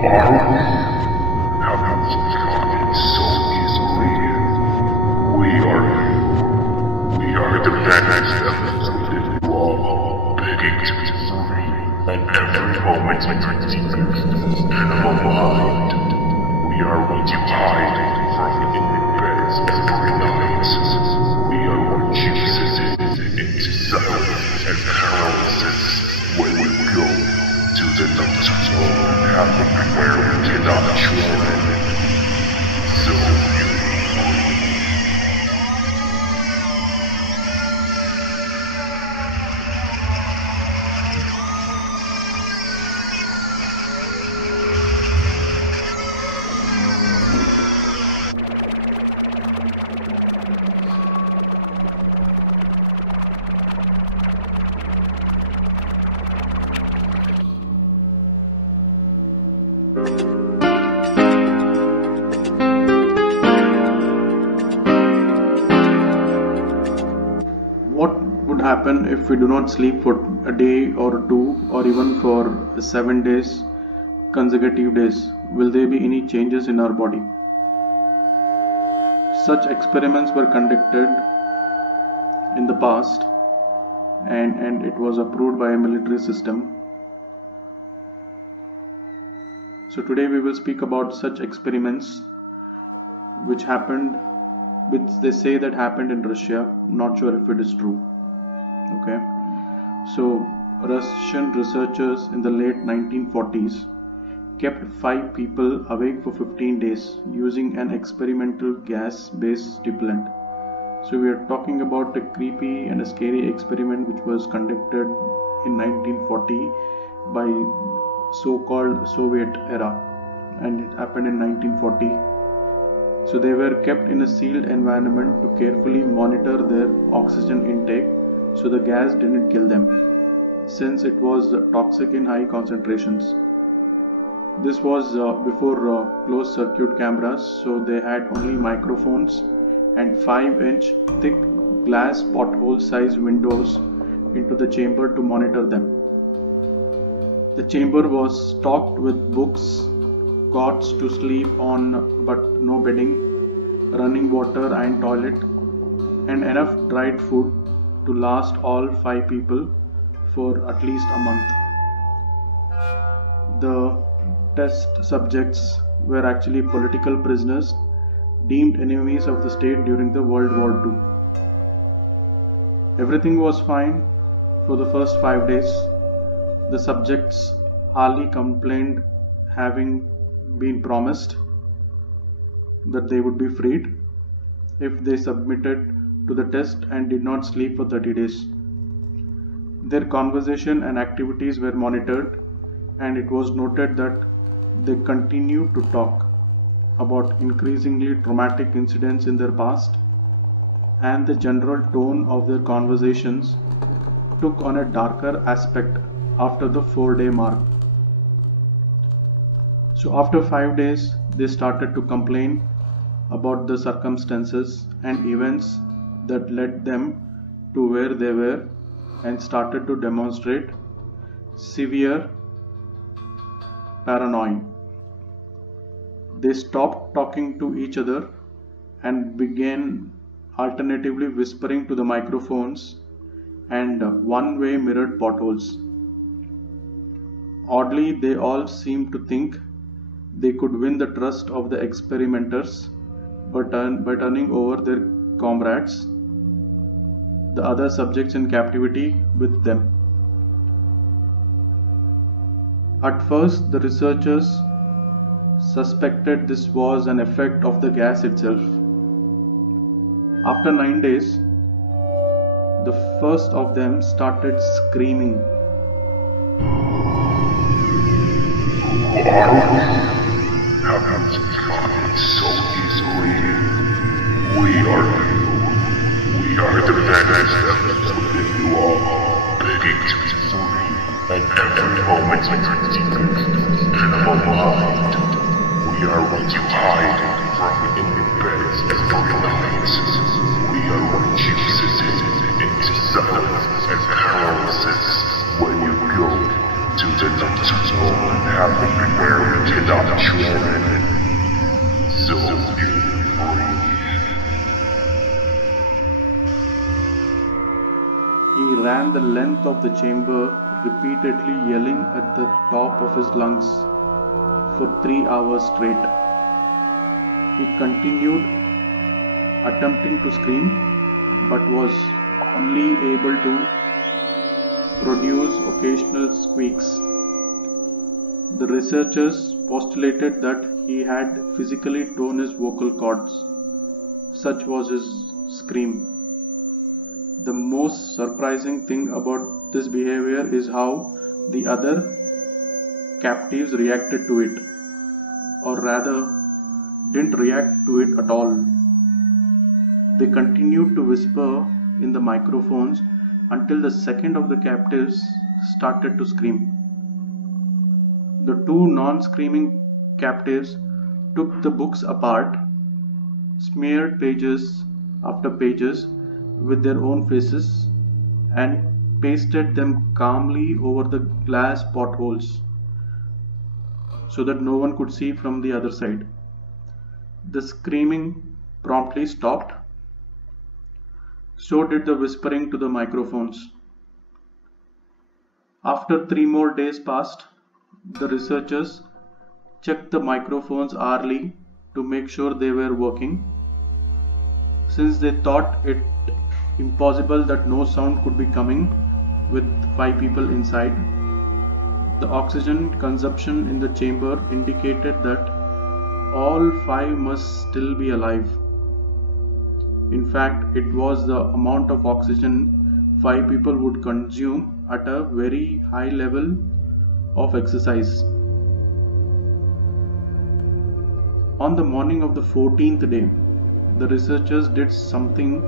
Heavens God so easily. We are the best episode that you all begging to be free. And every moment in our mind, we are what you hide from in the beds every night. We are what chooses into silence and paralysis when we go to the nocturnal happening where we cannot tread. So What would happen if we do not sleep for a day or two or even for 7 days, consecutive days? Will there be any changes in our body? Such experiments were conducted in the past and it was approved by a military system. So today we will speak about such experiments which they say that happened in Russia. Not sure if it is true. Okay, so Russian researchers in the late 1940s kept 5 people awake for 15 days using an experimental gas-based stimulant. So we are talking about a creepy and a scary experiment which was conducted in 1940 by so-called Soviet era, and it happened in 1940. So they were kept in a sealed environment to carefully monitor their oxygen intake so the gas didn't kill them, since it was toxic in high concentrations. This was before closed circuit cameras, so they had only microphones and 5-inch thick glass pothole size windows into the chamber to monitor them. The chamber was stocked with books, cots to sleep on but no bedding, running water and toilet, and enough dried food to last all 5 people for at least a month. The test subjects were actually political prisoners deemed enemies of the state during the World War II. Everything was fine for the first 5 days. The subjects hardly complained, having been promised that they would be freed if they submitted to the test and did not sleep for 30 days. Their conversation and activities were monitored, and it was noted that they continued to talk about increasingly traumatic incidents in their past, and the general tone of their conversations took on a darker aspect after the 4-day mark. So after 5 days, they started to complain about the circumstances and events that led them to where they were, and started to demonstrate severe paranoia. They stopped talking to each other and began alternatively whispering to the microphones and one-way mirrored potholes. Oddly, they all seemed to think they could win the trust of the experimenters by turning over their comrades, the other subjects in captivity, with them. At first, the researchers suspected this was an effect of the gas itself. After 9 days, the first of them started screaming. heavens God so easily. We are the best episode that you all begging to be free. And every moment in our mind, we are what you hide from in the beds every night. We are what chooses into silence and paralysis when you go to the nocturnal happening where we cannot ran the length of the chamber, repeatedly yelling at the top of his lungs for 3 hours straight. He continued attempting to scream, but was only able to produce occasional squeaks. The researchers postulated that he had physically torn his vocal cords. Such was his scream. The most surprising thing about this behavior is how the other captives reacted to it, or rather, didn't react to it at all. They continued to whisper in the microphones until the second of the captives started to scream. The two non-screaming captives took the books apart, smeared pages after pages with their own faces, and pasted them calmly over the glass potholes so that no one could see from the other side. The screaming promptly stopped. So did the whispering to the microphones. After 3 more days passed, the researchers checked the microphones hourly to make sure they were working. Since they thought it impossible that no sound could be coming with 5 people inside, the oxygen consumption in the chamber indicated that all 5 must still be alive. In fact, it was the amount of oxygen 5 people would consume at a very high level of exercise. On the morning of the 14th day, the researchers did something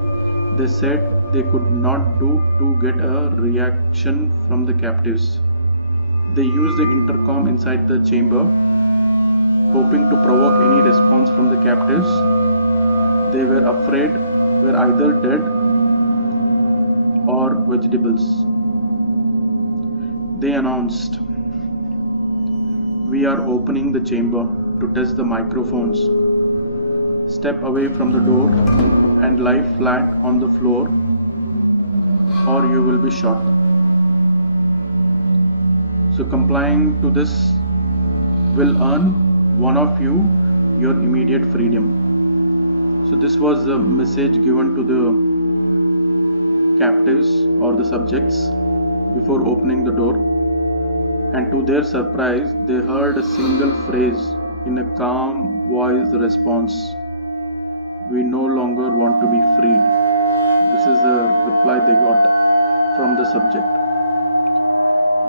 they said they could not do to get a reaction from the captives. They used the intercom inside the chamber, hoping to provoke any response from the captives. They were afraid were either dead or vegetables. They announced, "We are opening the chamber to test the microphones. Step away from the door and lie flat on the floor, or you will be shot." So complying to this will earn one of you your immediate freedom. So this was the message given to the captives or the subjects before opening the door. And to their surprise, they heard a single phrase in a calm voice response: "We no longer want to be freed." This is the reply they got from the subject.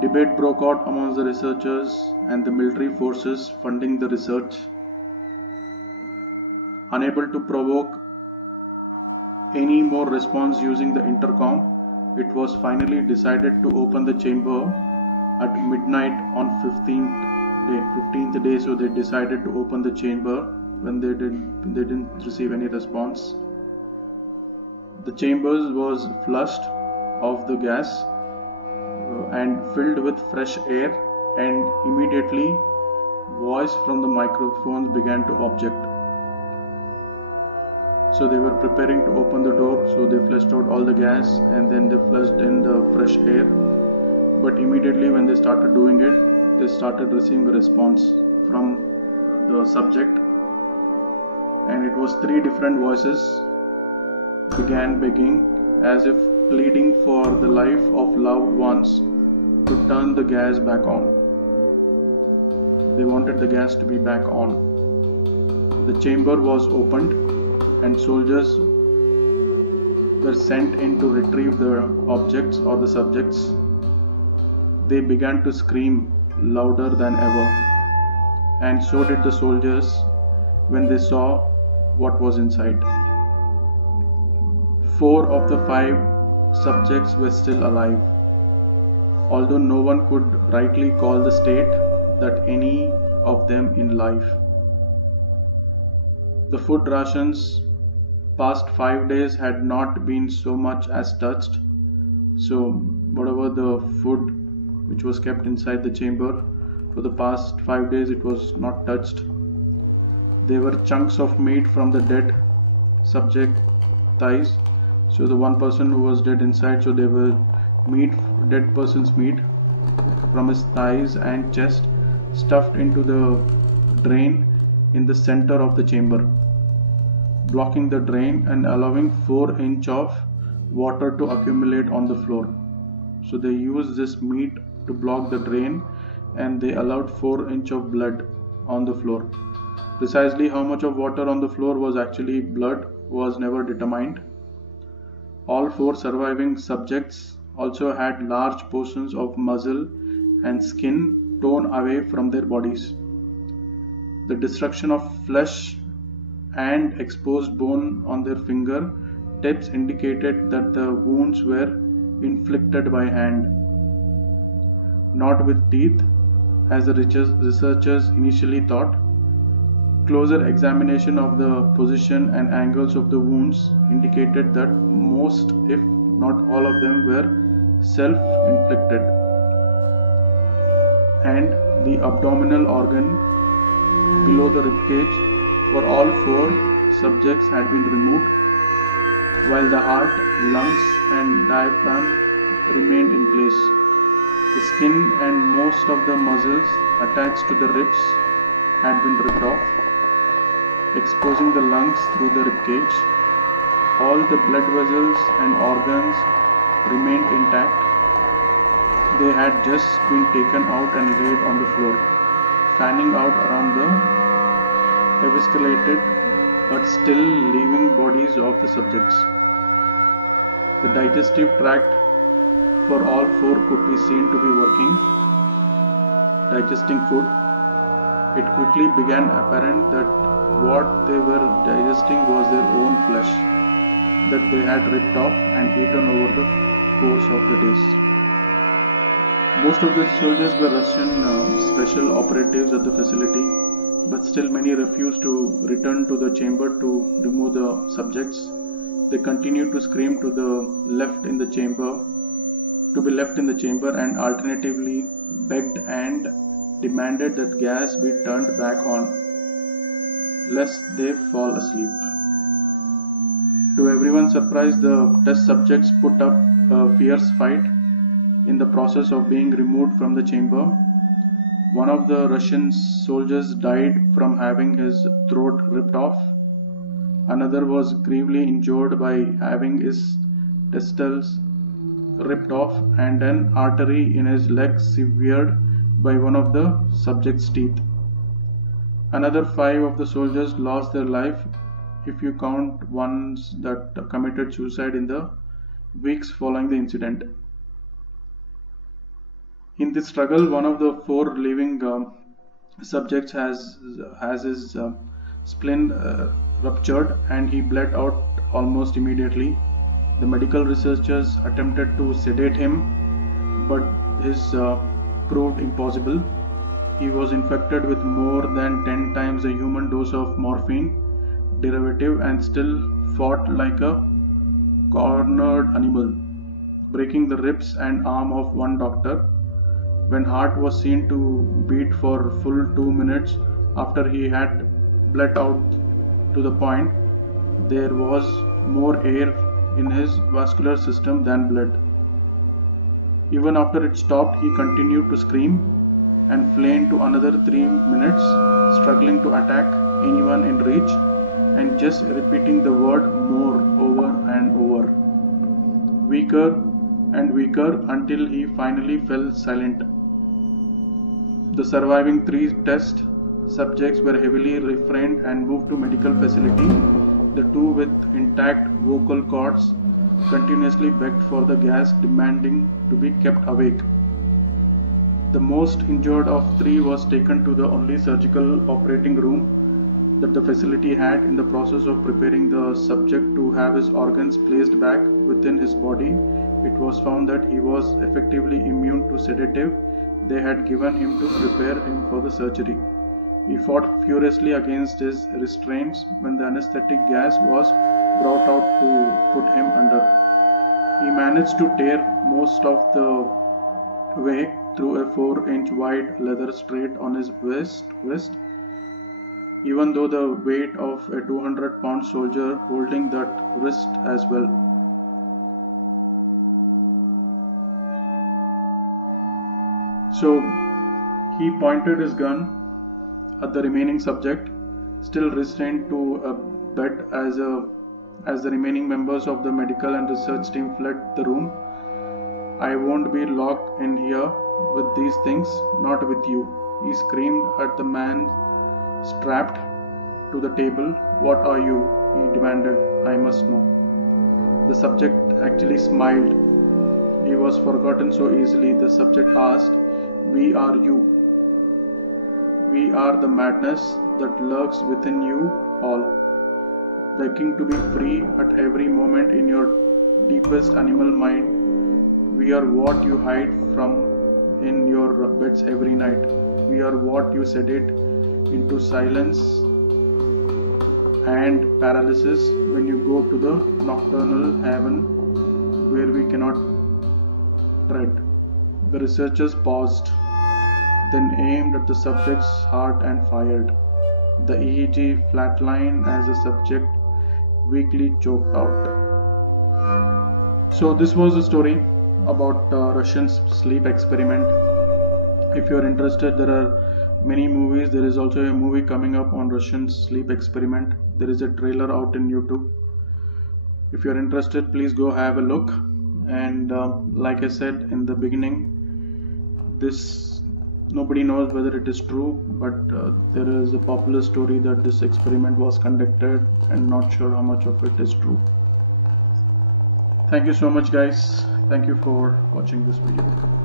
Debate broke out amongst the researchers and the military forces funding the research. Unable to provoke any more response using the intercom, it was finally decided to open the chamber at midnight on 15th day. So they decided to open the chamber when they didn't receive any response. The chamber was flushed of the gas and filled with fresh air, and immediately voice from the microphones began to object. So they were preparing to open the door, so they flushed out all the gas and then they flushed in the fresh air. But immediately when they started doing it, they started receiving a response from the subject, and it was 3 different voices began begging, as if pleading for the life of loved ones, to turn the gas back on. They wanted the gas to be back on. The chamber was opened and soldiers were sent in to retrieve the objects or the subjects. They began to scream louder than ever, and so did the soldiers when they saw what was inside. 4 of the 5 subjects were still alive, although no one could rightly call the state that any of them in life. The food rations past 5 days had not been so much as touched. So whatever the food which was kept inside the chamber for the past 5 days, it was not touched. There were chunks of meat from the dead subject thighs. So the one person who was dead inside, so they were dead person's meat from his thighs and chest, stuffed into the drain in the center of the chamber, blocking the drain and allowing 4 inches of water to accumulate on the floor. So they used this meat to block the drain, and they allowed 4 inches of blood on the floor. Precisely how much of water on the floor was actually blood was never determined. All 4 surviving subjects also had large portions of muscle and skin torn away from their bodies. The destruction of flesh and exposed bone on their finger tips indicated that the wounds were inflicted by hand, not with teeth, as the researchers initially thought. Closer examination of the position and angles of the wounds indicated that most, if not all of them, were self-inflicted, and the abdominal organ below the ribcage for all 4 subjects had been removed, while the heart, lungs and diaphragm remained in place. The skin and most of the muscles attached to the ribs had been ripped off, exposing the lungs through the ribcage. All the blood vessels and organs remained intact. They had just been taken out and laid on the floor, fanning out around the eviscerated but still living bodies of the subjects. The digestive tract for all 4 could be seen to be working, digesting food. It quickly became apparent that what they were digesting was their own flesh that they had ripped off and eaten over the course of the days. Most of the soldiers were Russian special operatives at the facility, but still many refused to return to the chamber to remove the subjects. They continued to scream to be left in the chamber, and alternatively begged and demanded that gas be turned back on, lest they fall asleep. To everyone's surprise, the test subjects put up a fierce fight in the process of being removed from the chamber. One of the Russian soldiers died from having his throat ripped off. Another was gravely injured by having his testicles ripped off and an artery in his leg severed by one of the subject's teeth. Another 5 of the soldiers lost their life, if you count ones that committed suicide in the weeks following the incident. In this struggle, one of the 4 living subjects has his spleen ruptured, and he bled out almost immediately. The medical researchers attempted to sedate him, but this proved impossible. He was infected with more than 10 times the human dose of morphine derivative and still fought like a cornered animal, breaking the ribs and arm of one doctor. When heart was seen to beat for full 2 minutes after he had bled out to the point there was more air in his vascular system than blood. Even after it stopped, he continued to scream and flame to another 3 minutes, struggling to attack anyone in reach and just repeating the word more over and over, weaker and weaker until he finally fell silent. The surviving 3 test subjects were heavily refrained and moved to medical facility. The 2 with intact vocal cords continuously begged for the gas, demanding to be kept awake. The most injured of 3 was taken to the only surgical operating room that the facility had. In the process of preparing the subject to have his organs placed back within his body, it was found that he was effectively immune to sedative they had given him to prepare him for the surgery. He fought furiously against his restraints when the anesthetic gas was brought out to put him under. He managed to tear most of the way through a 4-inch wide leather straight on his wrist, even though the weight of a 200-pound soldier holding that wrist as well. So he pointed his gun at the remaining subject, still restrained to a bed as the remaining members of the medical and research team fled the room. "I won't be locked in here with these things, not with you," he screamed at the man strapped to the table. "What are you?" he demanded. "I must know." The subject actually smiled. He was forgotten so easily. The subject asked, "We are you. We are the madness that lurks within you all, begging to be free at every moment in your deepest animal mind. We are what you hide from in your beds every night. We are what you sedate into silence and paralysis when you go to the nocturnal haven where we cannot tread." The researchers paused, then aimed at the subject's heart and fired. The EEG flatlined as the subject weakly choked out. So this was the story about Russian sleep experiment. If you are interested, there are many movies. There is also a movie coming up on Russian sleep experiment. There is a trailer out in YouTube. If you are interested, please go have a look. And like I said in the beginning, nobody knows whether it is true, but there is a popular story that this experiment was conducted, and not sure how much of it is true. Thank you so much, guys. Thank you for watching this video.